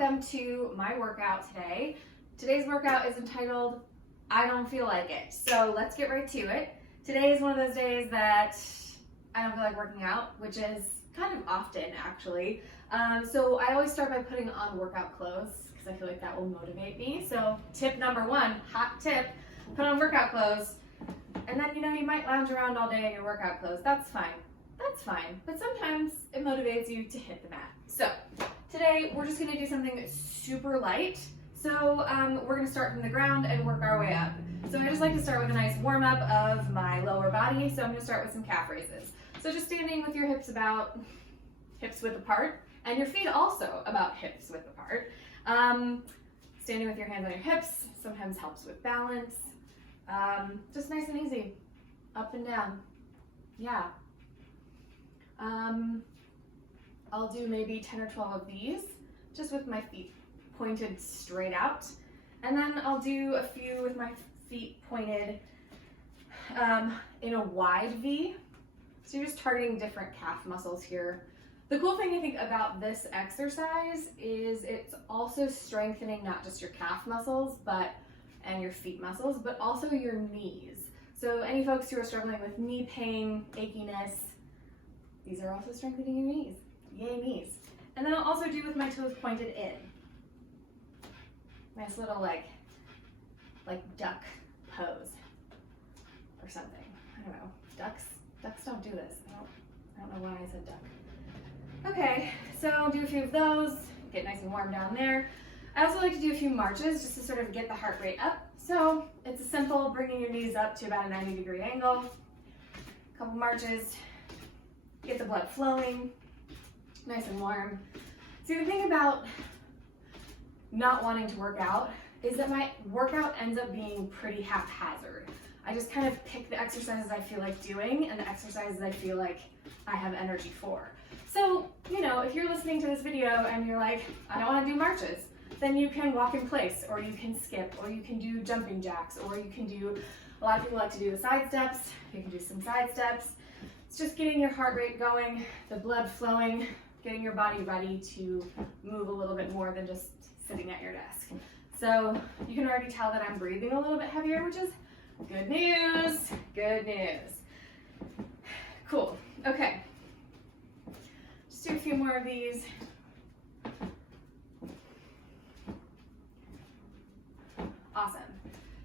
welcome to my workout today. Today's workout is entitled, I Don't Feel Like It. So let's get right to it. Today is one of those days that I don't feel like working out, which is kind of often actually. So I always start by putting on workout clothes because I feel like that will motivate me. So tip number one, hot tip, put on workout clothes. And then, you might lounge around all day in your workout clothes. That's fine. That's fine. But sometimes it motivates you to hit the mat. So today we're just going to do something that's super light. So we're going to start from the ground and work our way up. So I just like to start with a nice warm up of my lower body. So I'm going to start with some calf raises. So just standing with your hips width apart, and your feet also about hips width apart. Standing with your hands on your hips sometimes helps with balance. Just nice and easy, up and down. Yeah. I'll do maybe 10 or 12 of these, just with my feet pointed straight out. And then I'll do a few with my feet pointed in a wide V. So you're just targeting different calf muscles here. The cool thing I think about this exercise is it's also strengthening not just your calf muscles and your feet muscles, but also your knees. So any folks who are struggling with knee pain, achiness, these are also strengthening your knees. Yay, knees. And then I'll also do with my toes pointed in. Nice little like duck pose or something. I don't know. Ducks don't do this. I don't know why I said duck. Okay, so I'll do a few of those, get nice and warm down there. I also like to do a few marches just to sort of get the heart rate up. So it's a simple bringing your knees up to about a 90-degree angle. A couple marches, get the blood flowing, nice and warm. See, the thing about not wanting to work out is that my workout ends up being pretty haphazard. I just kind of pick the exercises I feel like doing and the exercises I feel like I have energy for. So, if you're listening to this video and you're like, I don't want to do marches, then you can walk in place, or you can skip, or you can do jumping jacks, or you can do, a lot of people like to do the side steps, you can do some side steps. It's just getting your heart rate going, the blood flowing, getting your body ready to move a little bit more than just sitting at your desk. So you can already tell that I'm breathing a little bit heavier, which is good news, good news. Cool, okay. Just do a few more of these. Awesome.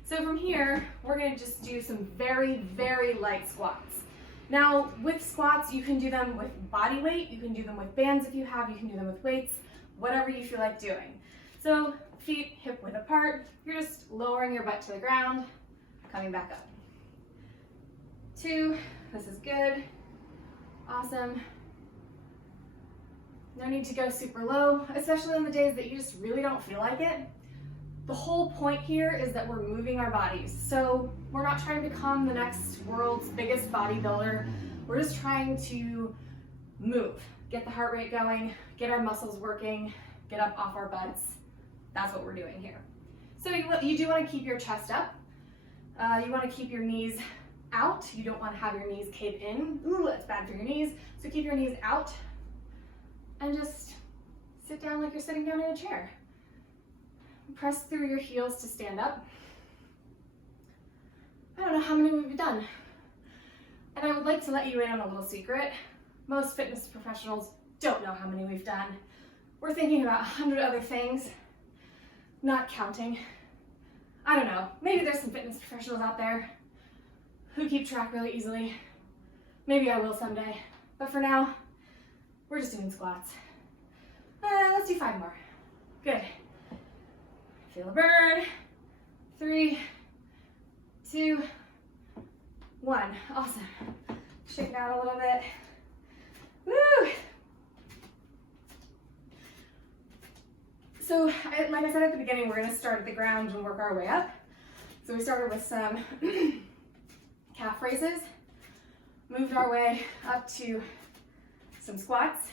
So from here, we're gonna just do some very, very light squats. Now, with squats, you can do them with body weight, you can do them with bands if you have, you can do them with weights, whatever you feel like doing. So feet hip width apart, you're just lowering your butt to the ground, coming back up. 2, this is good, awesome. No need to go super low, especially on the days that you just really don't feel like it. The whole point here is that we're moving our bodies. So we're not trying to become the next world's biggest bodybuilder. We're just trying to move, get the heart rate going, get our muscles working, get up off our butts. That's what we're doing here. So you do want to keep your chest up. You want to keep your knees out. You don't want to have your knees cave in. Ooh, that's bad for your knees. So keep your knees out and just sit down like you're sitting down in a chair. Press through your heels to stand up. I don't know how many we've done. And I would like to let you in on a little secret. Most fitness professionals don't know how many we've done. We're thinking about 100 other things, not counting. I don't know, maybe there's some fitness professionals out there who keep track really easily. Maybe I will someday. But for now, we're just doing squats. Let's do 5 more. Good. Feel a burn. 3, 2, 1. Awesome. Shake it out a little bit. Woo! So, like I said at the beginning, we're going to start at the ground and work our way up. So we started with some calf raises, moved our way up to some squats.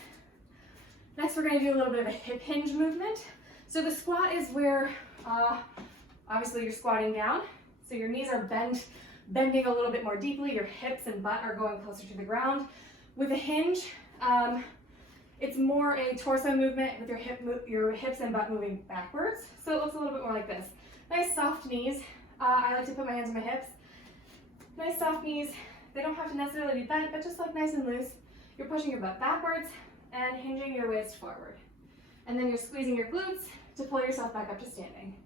Next, we're going to do a little bit of a hip hinge movement. So the squat is where, obviously you're squatting down, so your knees are bending a little bit more deeply, your hips and butt are going closer to the ground. With a hinge, It's more a torso movement with your hips and butt moving backwards. So it looks a little bit more like this. Nice soft knees. I like to put my hands on my hips. Nice soft knees. They don't have to necessarily be bent, but just like nice and loose. You're pushing your butt backwards and hinging your waist forward. And then you're squeezing your glutes to pull yourself back up to standing.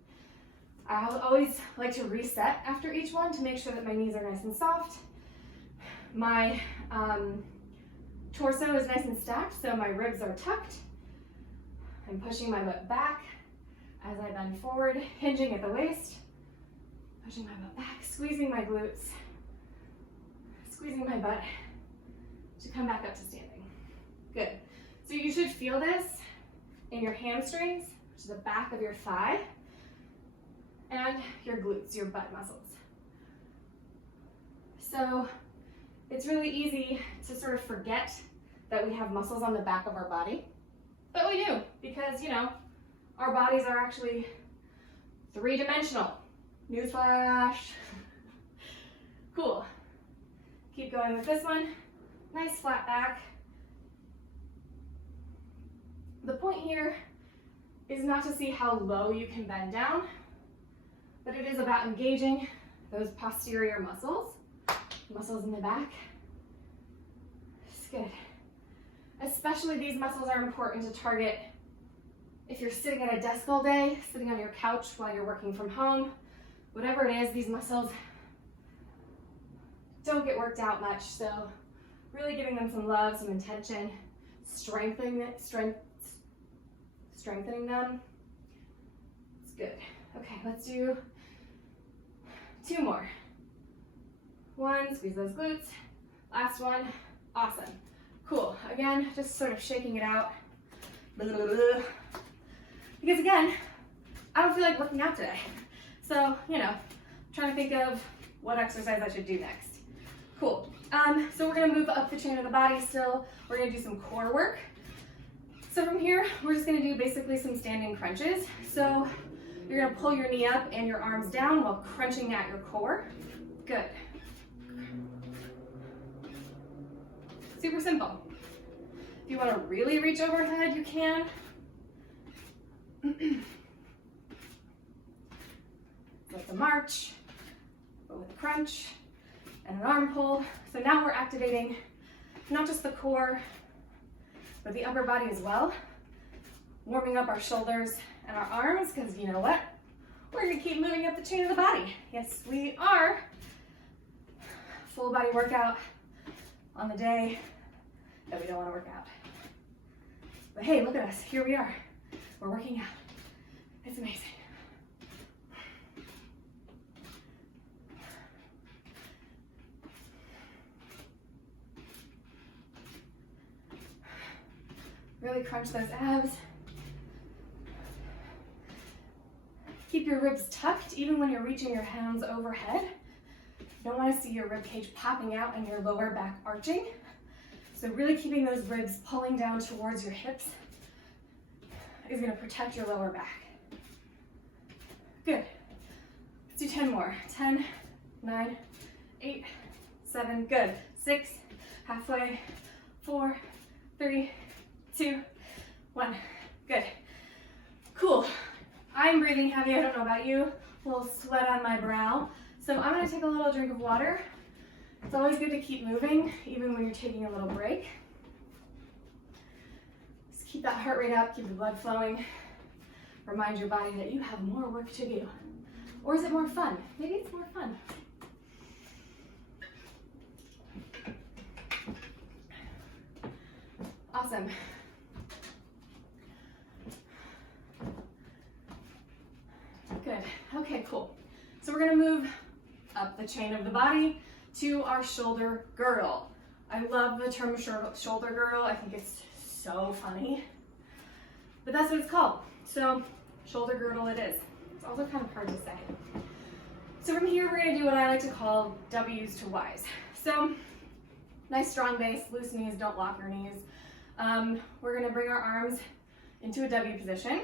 I always like to reset after each one to make sure that my knees are nice and soft. My torso is nice and stacked, so my ribs are tucked. I'm pushing my butt back as I bend forward, hinging at the waist, pushing my butt back, squeezing my glutes, squeezing my butt to come back up to standing. Good. So you should feel this in your hamstrings, which is the back of your thigh, and your glutes, your butt muscles. So it's really easy to sort of forget that we have muscles on the back of our body, but we do, because, you know, our bodies are actually three-dimensional. Newsflash. Cool. Keep going with this one. Nice flat back. The point here is not to see how low you can bend down, but it is about engaging those posterior muscles in the back. It's good. Especially these muscles are important to target if you're sitting at a desk all day, sitting on your couch while you're working from home, whatever it is, these muscles don't get worked out much. So really giving them some love, some intention, strengthening them. It's good. Okay, let's do 2 more. 1, squeeze those glutes. Last one. Awesome. Cool. Again, just sort of shaking it out. Because again, I don't feel like working out today. So, you know, trying to think of what exercise I should do next. Cool. So we're gonna move up the chain of the body still. We're gonna do some core work. So from here, we're just gonna do basically some standing crunches. So you're gonna pull your knee up and your arms down while crunching at your core. Good. Super simple. If you wanna really reach overhead, you can. With a march, but with a crunch and an arm pull. So now we're activating not just the core, but the upper body as well. Warming up our shoulders and our arms, because you know what? We're gonna keep moving up the chain of the body. Yes, we are. Full body workout on the day that we don't wanna work out. But hey, look at us, here we are. We're working out. It's amazing. Really crunch those abs. Keep your ribs tucked even when you're reaching your hands overhead. You don't want to see your rib cage popping out and your lower back arching. So really keeping those ribs pulling down towards your hips is going to protect your lower back. Good. Let's do 10 more. 10, 9, 8, 7, good. 6, halfway, 4, 3, 2, 1. Good. Cool. I'm breathing heavy. I don't know about you. A little sweat on my brow. So I'm going to take a little drink of water. It's always good to keep moving, even when you're taking a little break. Just keep that heart rate up, keep the blood flowing. Remind your body that you have more work to do. Or is it more fun? Maybe it's more fun. Awesome. Good. Okay, cool. So we're gonna move up the chain of the body to our shoulder girdle. I love the term shoulder girdle. I think it's so funny, but that's what it's called. So shoulder girdle it is. It's also kind of hard to say. So from here, we're gonna do what I like to call W's to Y's. So nice strong base, loose knees, don't lock your knees. We're gonna bring our arms into a W position.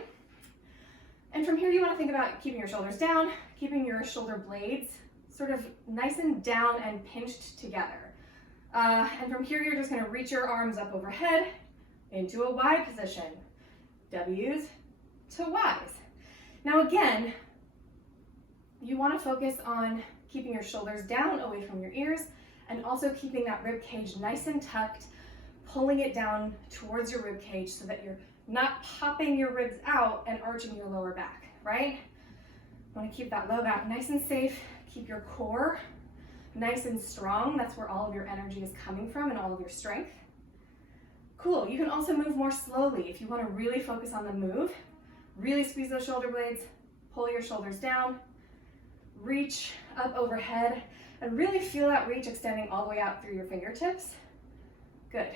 And from here, you wanna think about keeping your shoulders down, keeping your shoulder blades sort of nice and down and pinched together. And from here, you're just gonna reach your arms up overhead into a Y position, W's to Y's. Now again, you want to focus on keeping your shoulders down away from your ears and also keeping that rib cage nice and tucked, pulling it down towards your rib cage so that you're not popping your ribs out and arching your lower back, right? You want to keep that low back nice and safe, keep your core nice and strong. That's where all of your energy is coming from and all of your strength. Cool, you can also move more slowly if you want to really focus on the move. Really squeeze those shoulder blades, pull your shoulders down, reach up overhead, and really feel that reach extending all the way out through your fingertips. Good.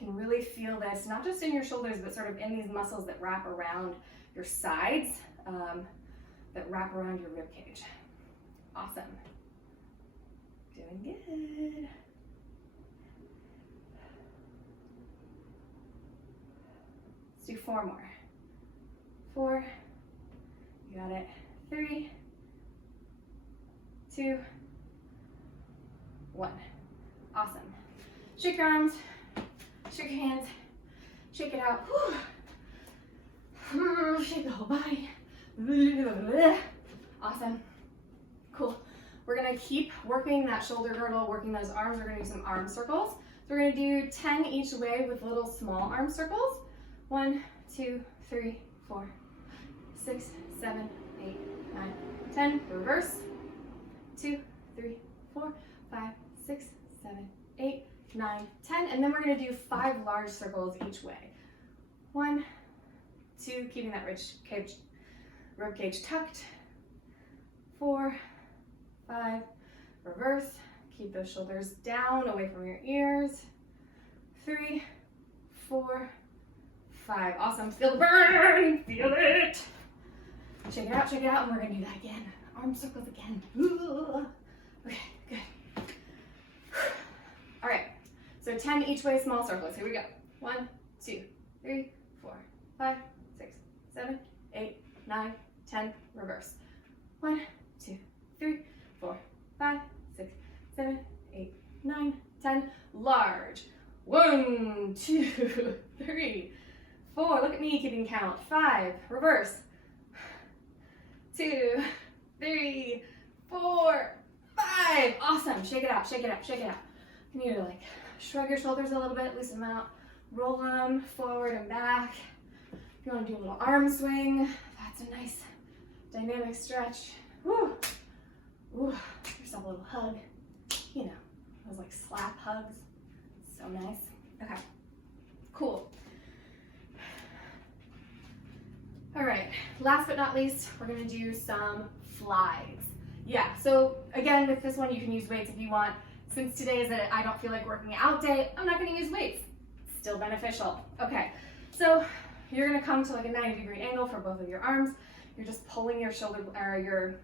You can really feel this, not just in your shoulders, but sort of in these muscles that wrap around your sides, that wrap around your rib cage. Awesome. Doing good. Let's do 4 more. 4, you got it. 3, 2, 1. Awesome. Shake your arms, shake your hands, shake it out. Whew. Shake the whole body. Awesome. Cool. We're gonna keep working that shoulder girdle, working those arms. We're gonna do some arm circles. So we're gonna do 10 each way with little small arm circles. 1, 2, 3, 4, 6, 7, 8, 9, 10. Reverse. 2, 3, 4, 5, 6, 7, 8, 9, 10. And then we're gonna do 5 large circles each way. 1, 2, keeping that rib cage tucked. 4, 5, reverse. Keep those shoulders down, away from your ears. 3, 4, 5. Awesome. Feel the burn. Feel it. Shake it out, and we're gonna do that again. Arm circles again. Ooh. Okay, good. All right. So 10 each way, small circles. Here we go. 1, 2, 3, 4, 5, 6, 7, 8, 9, 10. Reverse. 1, 2, 3, 4, 5, 6, 7, 8, 9, 10. Large. 1, 2, 3, 4. Look at me keeping count. 5. Reverse. 2, 3, 4, 5. Awesome. Shake it out. Shake it out. Shake it out. You need to like shrug your shoulders a little bit, loosen them out, roll them forward and back. If you want to do a little arm swing, that's a nice dynamic stretch. Woo. Ooh, give yourself a little hug. You know, those like slap hugs. So nice. Okay, cool. All right, last but not least, we're gonna do some flies. Yeah, so again, with this one, you can use weights if you want. Since today is that I don't feel like working out day, I'm not gonna use weights. Still beneficial. Okay, so you're gonna come to like a 90-degree angle for both of your arms. You're just pulling your shoulder, or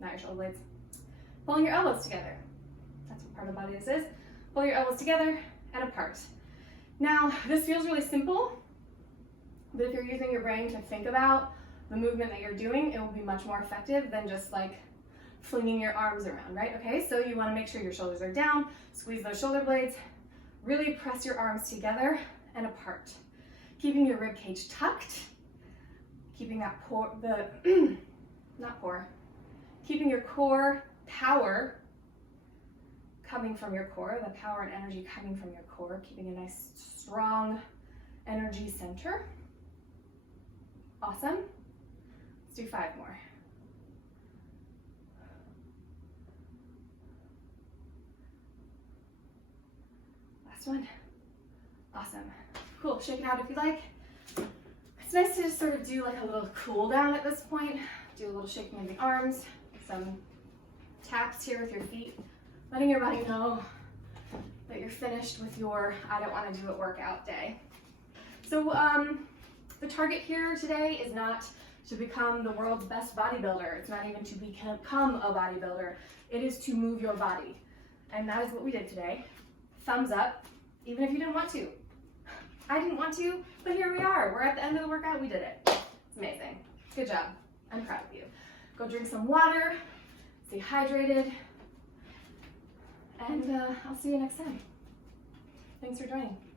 not your shoulder blades, pulling your elbows together. That's what part of the body this is. Pull your elbows together and apart. Now, this feels really simple, but if you're using your brain to think about the movement that you're doing, it will be much more effective than just like flinging your arms around, right? Okay, so you want to make sure your shoulders are down, squeeze those shoulder blades, really press your arms together and apart. Keeping your rib cage tucked, keeping that keeping your core power coming from your core, the power and energy coming from your core, keeping a nice strong energy center. Awesome. Let's do 5 more. Last one. Awesome. Cool. Shake it out if you like. It's nice to just sort of do like a little cool down at this point. Do a little shaking of the arms, some taps here with your feet, letting your body know that you're finished with your I don't want to do it workout day. So the target here today is not to become the world's best bodybuilder. It's not even to become a bodybuilder. It is to move your body. And that is what we did today. Thumbs up, even if you didn't want to. I didn't want to, but here we are. We're at the end of the workout, we did it. It's amazing. Good job. I'm proud of you. Go drink some water, stay hydrated, and I'll see you next time. Thanks for joining.